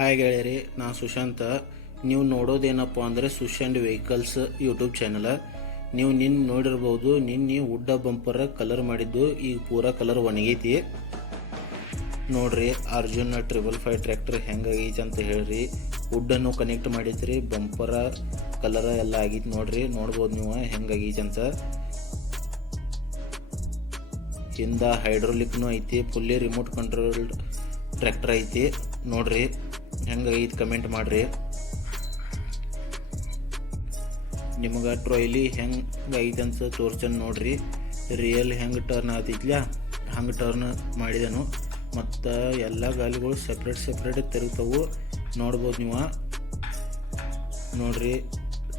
Hi ಗೆಳೆಯರಿ, ನಾ ಸುಶಾಂತ. ನೀವು ನೋಡೋದೇನಪ್ಪ ಅಂದರೆ ಸುಶಾಂತ್ ವೆಹಿಕಲ್ಸ್ ಯೂಟ್ಯೂಬ್ ಚಾನಲ್. ನೀವು ನೋಡಿರ್ಬೋದು, ನಿನ್ನೆ ಉಡ್ಡ ಬಂಪರ್ ಕಲರ್ ಮಾಡಿದ್ದು ಈಗ ಪೂರಾ ಕಲರ್ ಒಣಗೈತಿ. ನೋಡ್ರಿ ಅರ್ಜುನ್ 555 ಟ್ರ್ಯಾಕ್ಟರ್ ಹೆಂಗಾಗೈತಿ ಅಂತ ಹೇಳ್ರಿ. ವುಡ್ಡನ್ನು ಕನೆಕ್ಟ್ ಮಾಡಿದ್ರಿ, ಬಂಪರ ಕಲರ್ ಎಲ್ಲ ಆಗೈತಿ. ನೋಡ್ಬೋದು ನೀವು ಹೆಂಗಾಗೈತಿ ಅಂತ. ಹಿಂದ ಹೈಡ್ರೋಲಿಕ್ನು ಐತಿ, ಫುಲ್ಲಿ ರಿಮೋಟ್ ಕಂಟ್ರೋಲ್ಡ್ ಟ್ರ್ಯಾಕ್ಟರ್ ಐತಿ. ನೋಡ್ರಿ ಹೆಂಗಾಗೈತಿ, ಕಮೆಂಟ್ ಮಾಡ್ರಿ. ನಿಮಗೆ ಟ್ರಾಯ್ಲಿ ಹೆಂಗೈತಿ ಅಂತ ತೋರ್ಸನ್ ನೋಡ್ರಿ. ರಿಯಲ್ ಹೆಂಗೆ ಟರ್ನ್ ಆಗ್ತೈತ್ಲ ಹಂಗೆ ಟರ್ನ್ ಮಾಡಿದನು. ಮತ್ತು ಎಲ್ಲ ಗಾಲಿಗಳು ಸಪ್ರೇಟ್ ತಿರುಗ್ತಾವು. ನೋಡ್ಬೋದು ನೀವು. ನೋಡ್ರಿ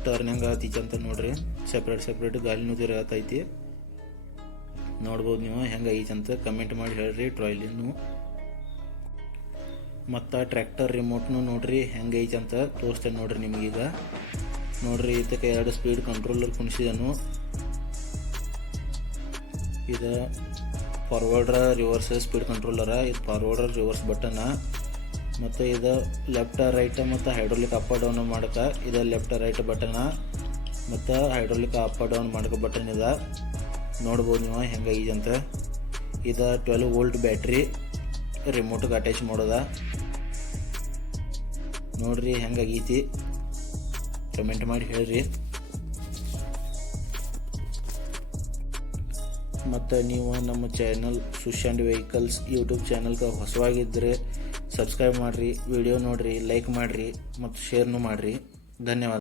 ಟರ್ನ್ ಹೆಂಗೆ ಆಗತೈತಿ ಅಂತ. ನೋಡ್ರಿ ಸಪ್ರೇಟ್ ಗಾಲಿನೂ ತಿರುಗತೈತಿ. ನೋಡ್ಬೋದು ನೀವು ಹೆಂಗೈತಿ ಅಂತ. ಕಮೆಂಟ್ ಮಾಡಿ ಹೇಳ್ರಿ ಟ್ರಾಯ್ಲಿನೂ. ಮತ್ತು ಟ್ರ್ಯಾಕ್ಟರ್ ರಿಮೋಟ್ನು ನೋಡ್ರಿ ಹೆಂಗೈತಿ ಅಂತ ತೋರಿಸ್ತೇನೆ ನೋಡ್ರಿ ನಿಮಗೀಗ. ನೋಡ್ರಿ ಇದಕ್ಕೆ 2 ಸ್ಪೀಡ್ ಕಂಟ್ರೋಲರ್ ಕುಣಿಸಿದನು. ಇದು ಫಾರ್ವರ್ಡ್ರ ರಿವರ್ಸ್ ಸ್ಪೀಡ್ ಕಂಟ್ರೋಲರ. ಇದು ಫಾರ್ವರ್ಡ್ರ ರಿವರ್ಸ್ ಬಟನ್. ಮತ್ತು ಇದು ಲೆಫ್ಟ್ ರೈಟ್ ಮತ್ತು ಹೈಡ್ರೋಲಿಕ್ ಅಪ್ ಡೌನ್ ಮಾಡೋಕೆ ಇದು ಲೆಫ್ಟ್ ರೈಟ್ ಬಟನ್. ಮತ್ತು ಹೈಡ್ರೋಲಿಕ್ ಅಪ್ ಡೌನ್ ಮಾಡೋಕೆ ಬಟನ್ ಇದೆ. ನೋಡ್ಬೋದು ನೀವು ಹೆಂಗೈತಿ ಅಂತ. ಇದು 12 ವೋಲ್ಟ್ ಬ್ಯಾಟ್ರಿ ರಿಮೋಟ್ಗೆ ಅಟ್ಯಾಚ್ ಮಾಡೋದ. ನೋಡ್ರಿ ಹೆಂಗಾಗೈತಿ, ಕಮೆಂಟ್ ಮಾಡಿ ಹೇಳ್ರಿ. ಮತ್ತು ನೀವು ನಮ್ಮ ಚಾನಲ್ ಸುಶಾಂತ್ ವೆಹಿಕಲ್ಸ್ ಯೂಟ್ಯೂಬ್ ಚಾನಲ್ಗೆ ಹೊಸವಾಗಿದ್ದರೆ ಸಬ್ಸ್ಕ್ರೈಬ್ ಮಾಡಿರಿ, ವಿಡಿಯೋ ನೋಡಿರಿ, ಲೈಕ್ ಮಾಡಿರಿ ಮತ್ತು ಶೇರ್ನು ಮಾಡಿರಿ. ಧನ್ಯವಾದ.